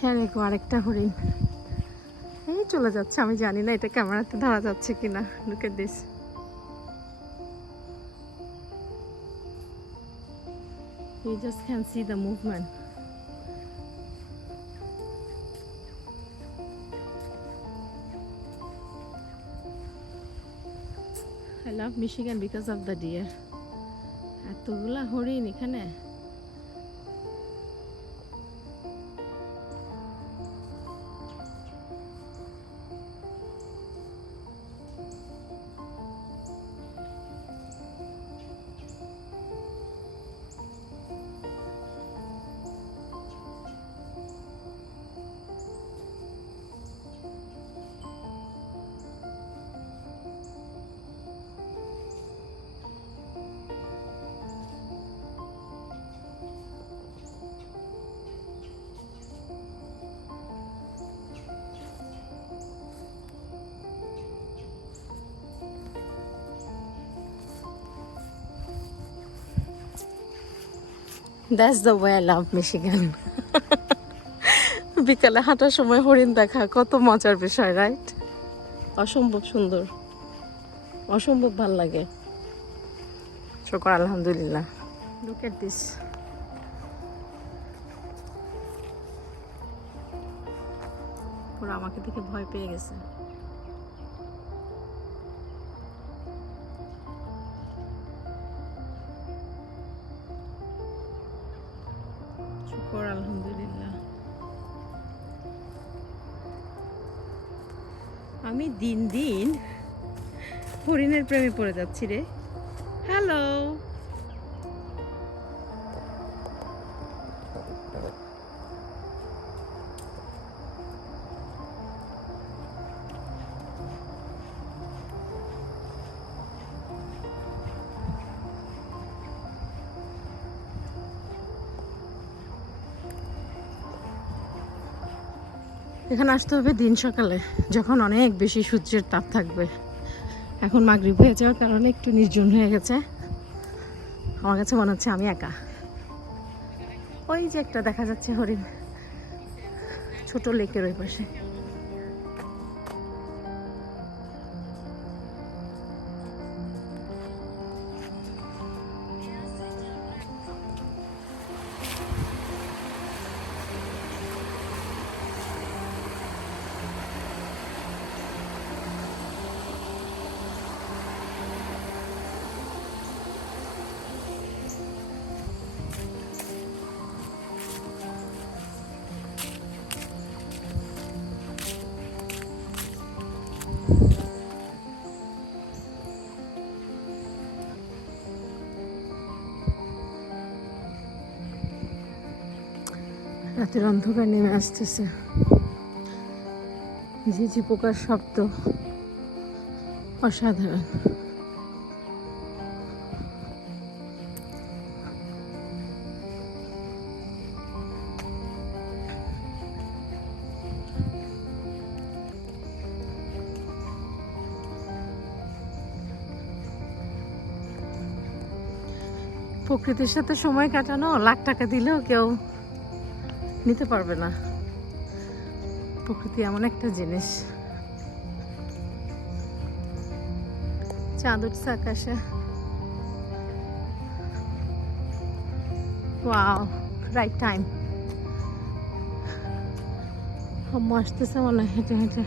হ্যাঁ রেখো আরেকটা হরিণ এই চলে যাচ্ছে। আমি জানি না এটা ক্যামেরাতে ধরা যাচ্ছে কিনা। Look at this. You just can see the movement. I love Michigan because of the deer. এতগুলা হরিণ এখানে। That's the way I love Michigan. বিকালে হাঁটার সময় হরিণ দেখা কত মজার বিষয়, রাইট? অসম্ভব সুন্দর, অসম্ভব ভাল লাগে। শুকর আলহামদুলিল্লাহ। Look at this. ওরা আমাকে দেখে ভয় পেয়ে গেছে। শুকর আলহামদুলিল্লাহ। আমি দিন দিন হরিণের প্রেমে পড়ে যাচ্ছি রে। হ্যালো। এখানে আসতে হবে দিন সকালে, যখন অনেক বেশি সূর্যের তাপ থাকবে। এখন মাগরিব হয়ে যাওয়ার কারণে একটু নির্জন হয়ে গেছে। আমার কাছে মনে হচ্ছে আমি একা। ওই যে একটা দেখা যাচ্ছে হরিণ, ছোট লেকের ওই পাশে। রাতের অন্ধকার নেমে আসতেছে, ঝিঝি পোকার শব্দ অসাধারণ। প্রকৃতির সাথে সময় কাটানো লাখ টাকা দিলেও কেউ নিতে পারবে না। প্রকৃতি এমন একটা জিনিস। চাঁদ উঠছে আকাশে। Wow, right time. আম্মু আসতেছে মনে হয় হেঁটে হেঁটে।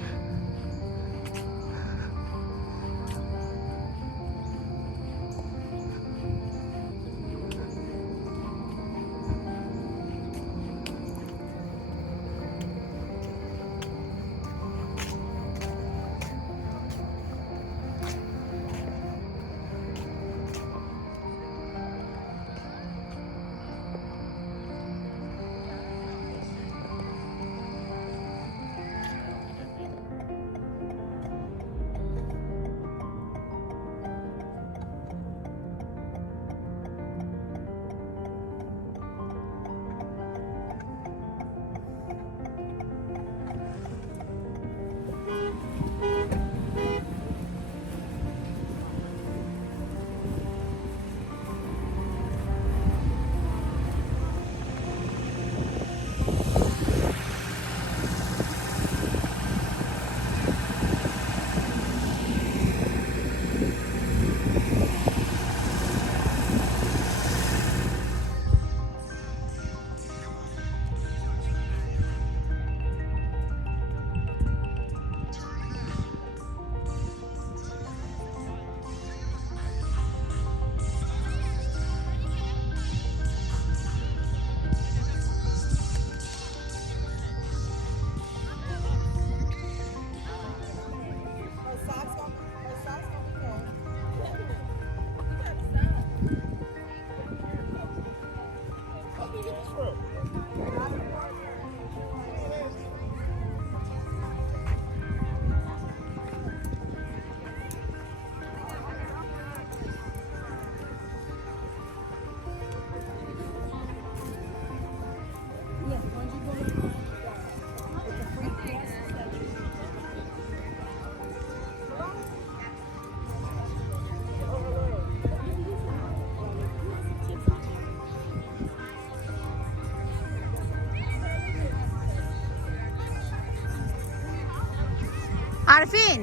আরফিন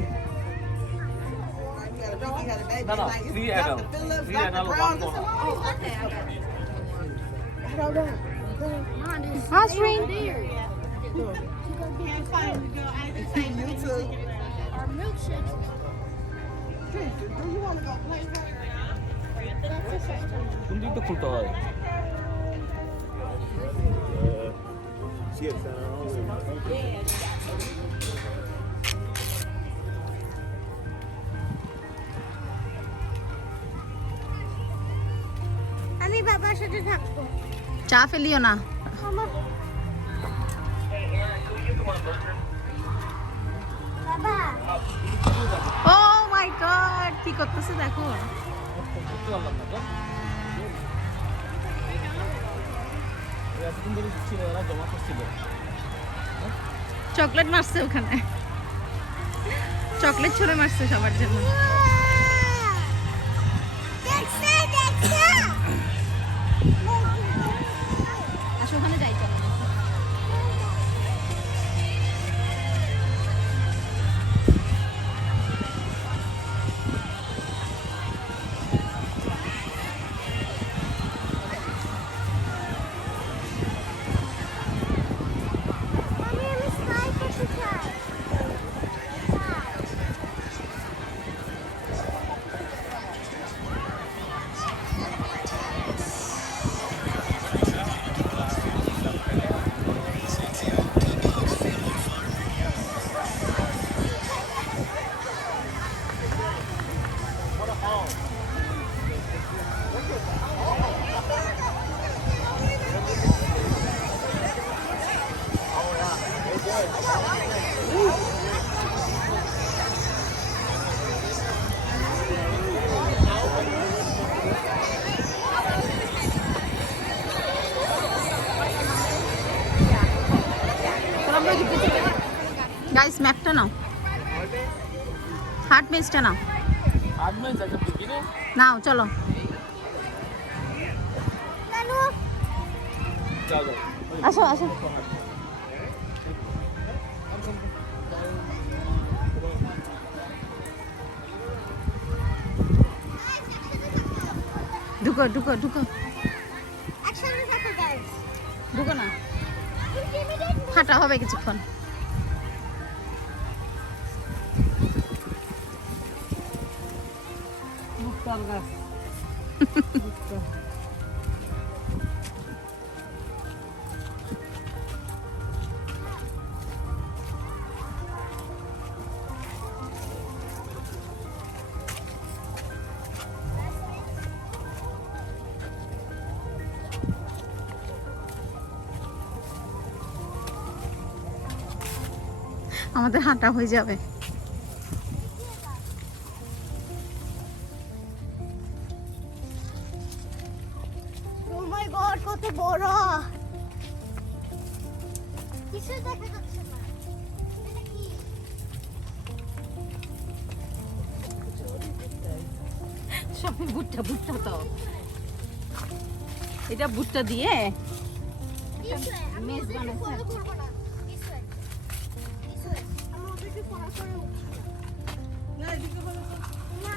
No, 3 adult. 3 adult, 1 corner. Ashrin কোন দিক থেকে খুলতে হয়? আমি বাবার সাথে থাকবো। চা ফেলিও না বাবা ও মাই গড কি করতেছে দেখো করতে পারলাম না তো। এতদিন ধরে ছিল, এরা জমা করছিল। চকলেট মারছে ওখানে চকলেট ছুঁড়ে মারছে সবার জন্য দেখছে দেখছে আসো ওখানে যাই চলো আমি স্কাই করতে চাই। গাইস ম্যাপটা নাও হার্ট মেজটা নাও আদমে জায়গা কিনে নাও চলো নানু যাও যাও। আসো আসো ঢুকো ঢুকো ঢুকো একসাথে থাকো গাইস। ঢুকো না হাঁটা হবে কিছুক্ষণ আমাদের হাঁটা হয়ে যাবে ও মাই গড কত বড়। কিছু দেখা যাচ্ছে না। এটা কি? সবাই ভুট্টা ভুট্টা তো এটা ভুট্টা দিয়ে This way, আমি মেজ ওদেরকে বানাচ্ছে। follow করবো না। This way. This way. আমি ওদেরকে follow করে উঠছি না। না।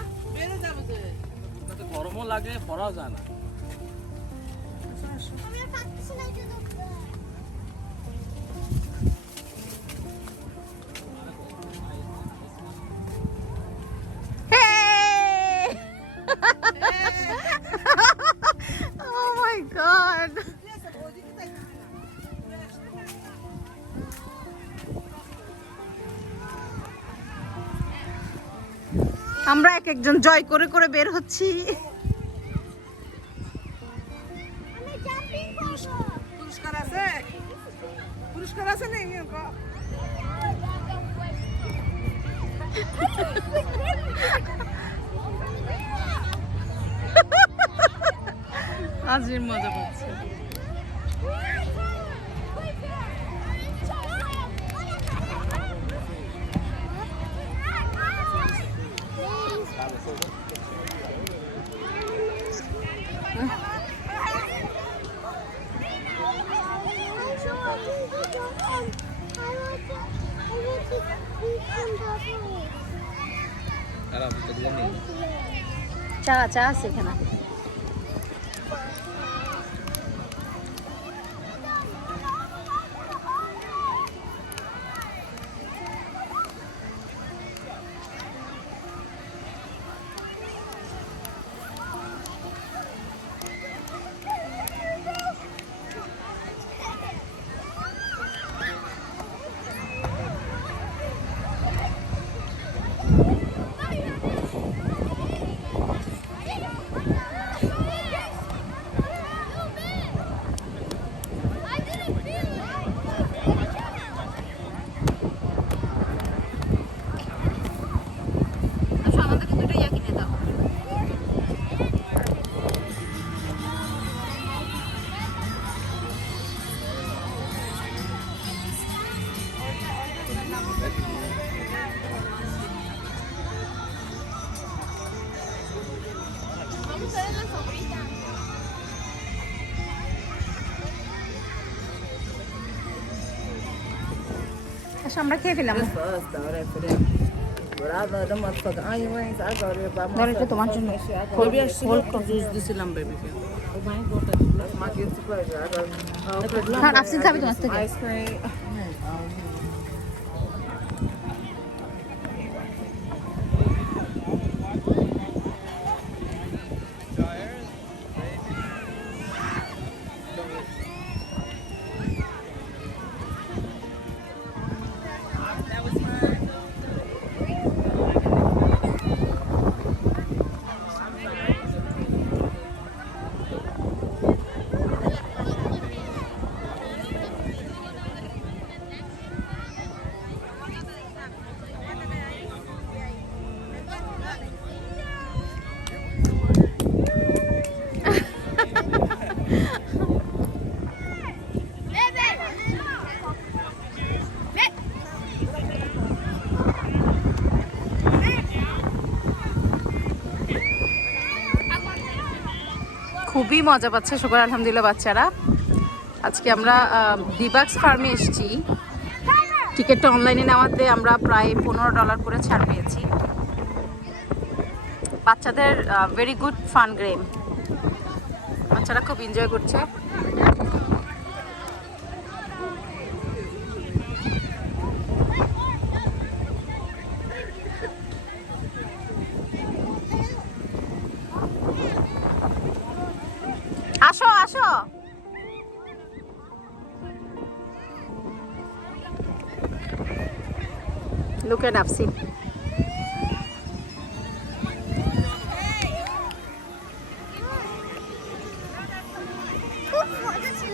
তাতে গরমও লাগে, পড়াও যায় না। আমি আর পারতেছি না এটা ধরতে। Hey! Oh my god! আমরা এক একজন জয় করে করে বের হচ্ছি আমি জাম্পিং করবো। পুরস্কার আছে পুরস্কার আছে না আজের মজা পাচ্ছে চা চা আছে এখানে। আচ্ছা আমরা খেয়ে ফেলাম। That's for us though, that for them. But I love them motherfucking onion rings. I go there by ধর এটা myself. তোমার জন্য। Maybe I should have juice দিছিলাম বেবিকে। That's my guilty pleasure. I go. খান আফসিন খাবি তোমার থেকে? Ice cream. খুবই মজা পাচ্ছে শুকর আলহামদুলিল্লাহ বাচ্চারা। আজকে আমরা ডিবাক্স ফার্মে এসেছি। টিকিটটা অনলাইনে নেওয়াতে আমরা প্রায় $15 করে ছাড় পেয়েছি। বাচ্চাদের ভেরি গুড ফান গেম, বাচ্চারা খুব এনজয় করছে। আসো আসো, look at Afsin.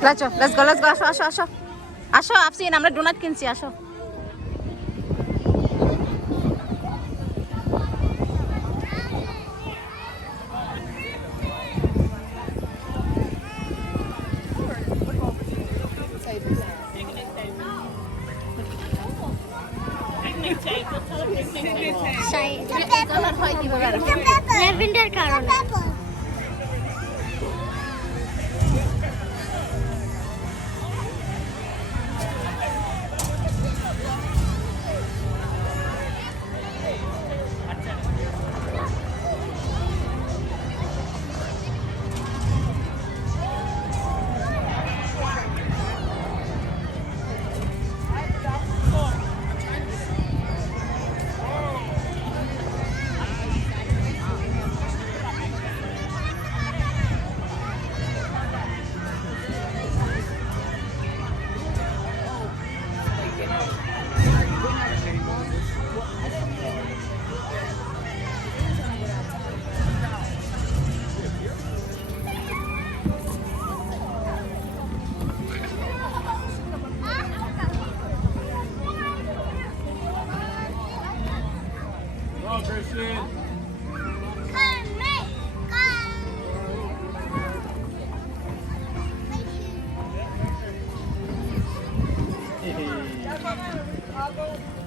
let's go আসো আসো আসো আসো আফসিন, আমরা ডোনাট কিনছি, আসো। ল্যাভেন্ডার কারণে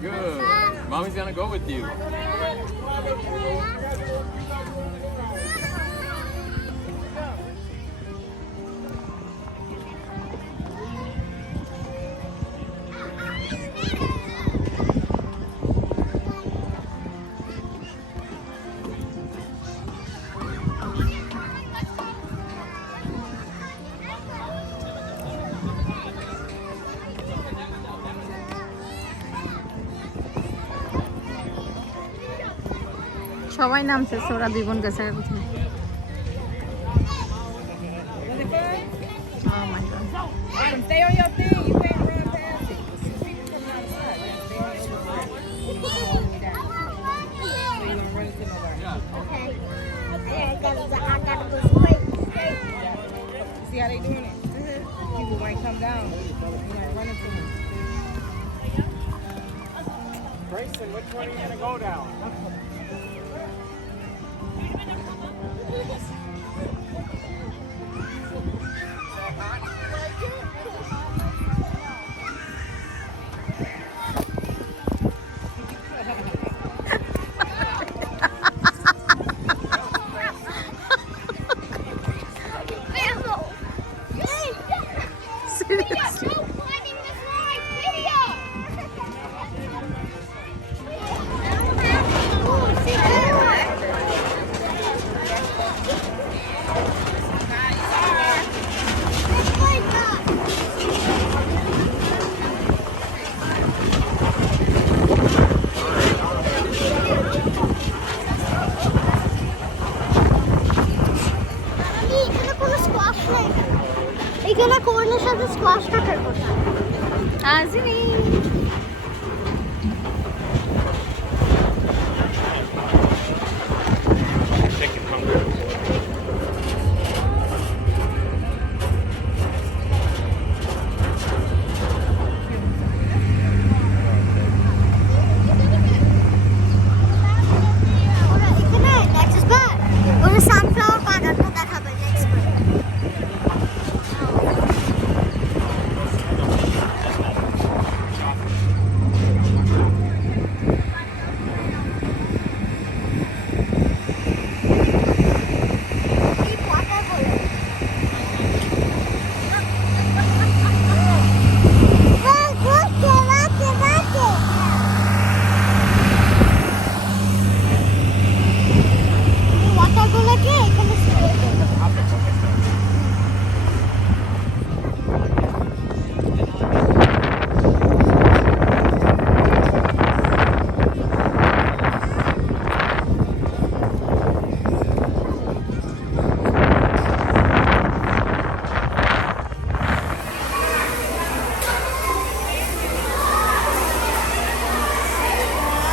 Good. Mommy's gonna go with you. সবাই নামছে, ওরা দুই বোন গেছে কোথায়। Oh my God. Adam, stay on your thing. You can't run past it. People coming outside. Stay on your thing. So you don't run into nowhere. Okay. I gotta go straight. See how they doing it? People might come down. You might run into them. Grayson, which one are you gonna go down? Seriously. এখানে কোনের সাথে স্কোয়াশ কাটার কথা আজিনি ওরা এখানে নেক্সট বার ওরা সানফ্লাওয়ার বাগানটা দেখাবে নেক্সট বার এই পটা বলে ওয়াটারগুলোকে এখানে স্প্রে করবে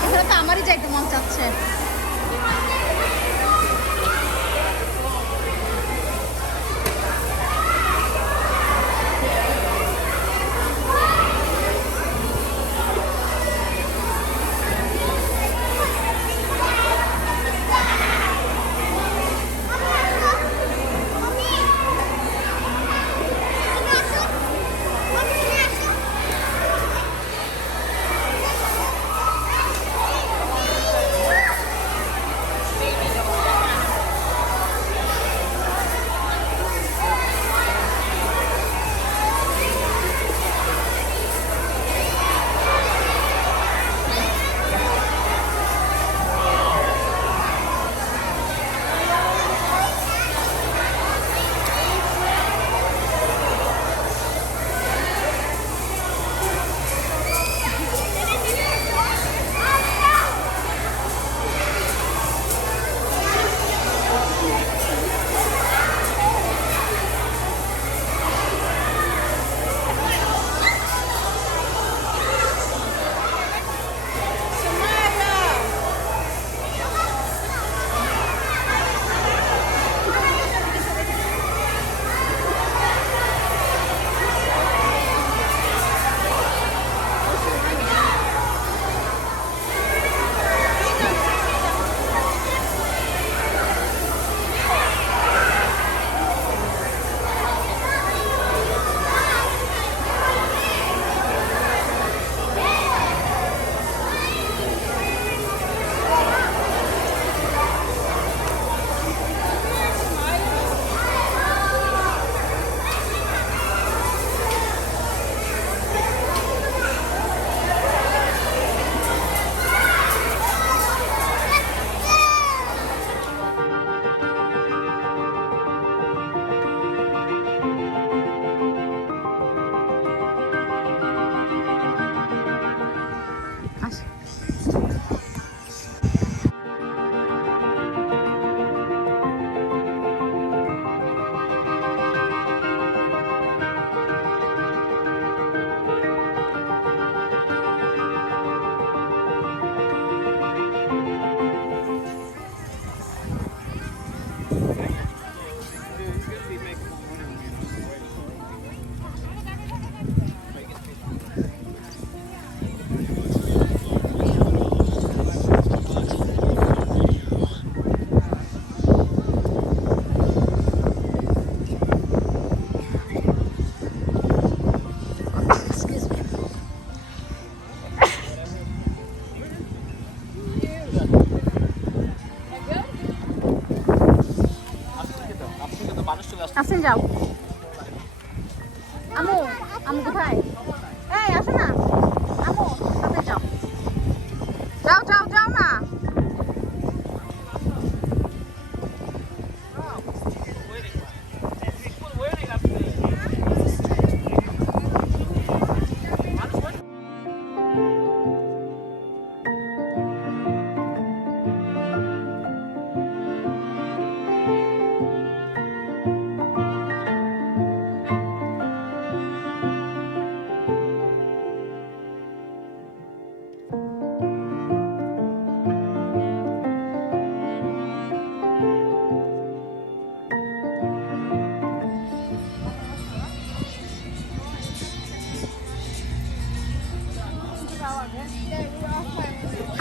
এখানে তো আমারই যাইতে মন চাচ্ছে। সামনে যাও। আমু, আমু কোথায়? এই আসো না আমু, সাথে যাও, যাও যাও যাও না।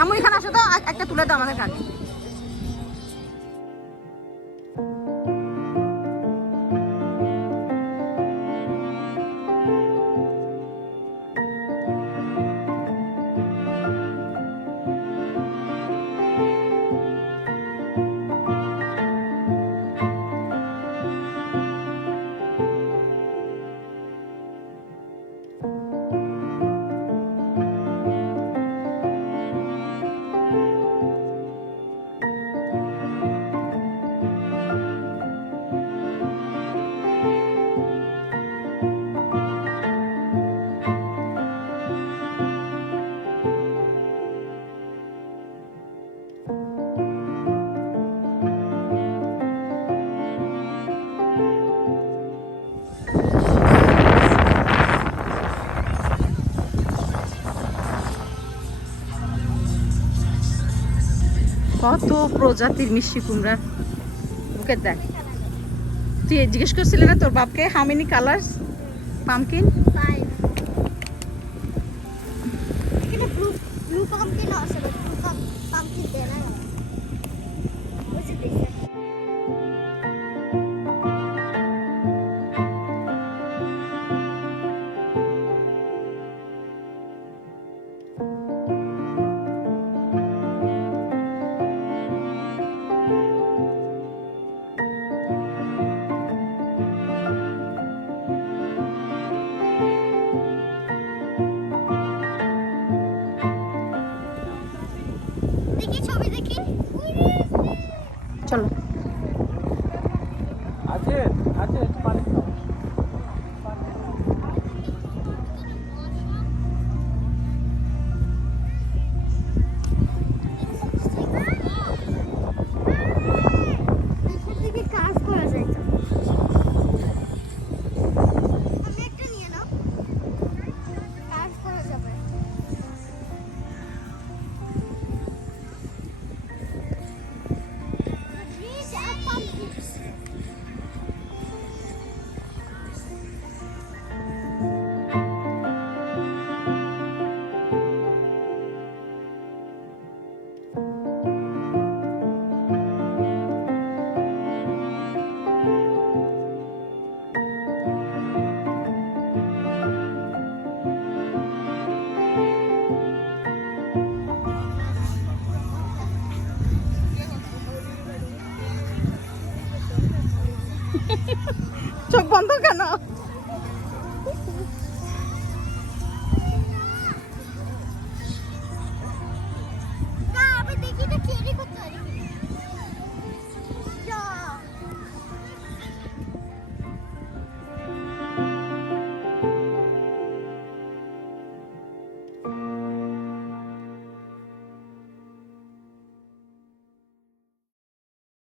আমু এখানে আসো তো, একটা তুলে দাও আমাদের কাছে। কত প্রজাতির মিষ্টি কুমড়া, ওকে দেখ। তুই জিজ্ঞেস করছিলি না তোর বাপকে হাউ মেনি কালার্স পামকিন? 5 এখানে ব্লু পাম্পকিন আছে, ব্লু পাম্পকিন দেয় না ওই যে দেখে। দেখি ছবি দেখি। চলো আছে আছে একটু পানি খাও। এখান থেকে কাজ করা যায় তো। আমি একটা নিয়ে নাও, কাজ করা যাবে। These are pumpkins. চোখ বন্ধ কেন? না আমি দেখি তো চেরি করতে পারি।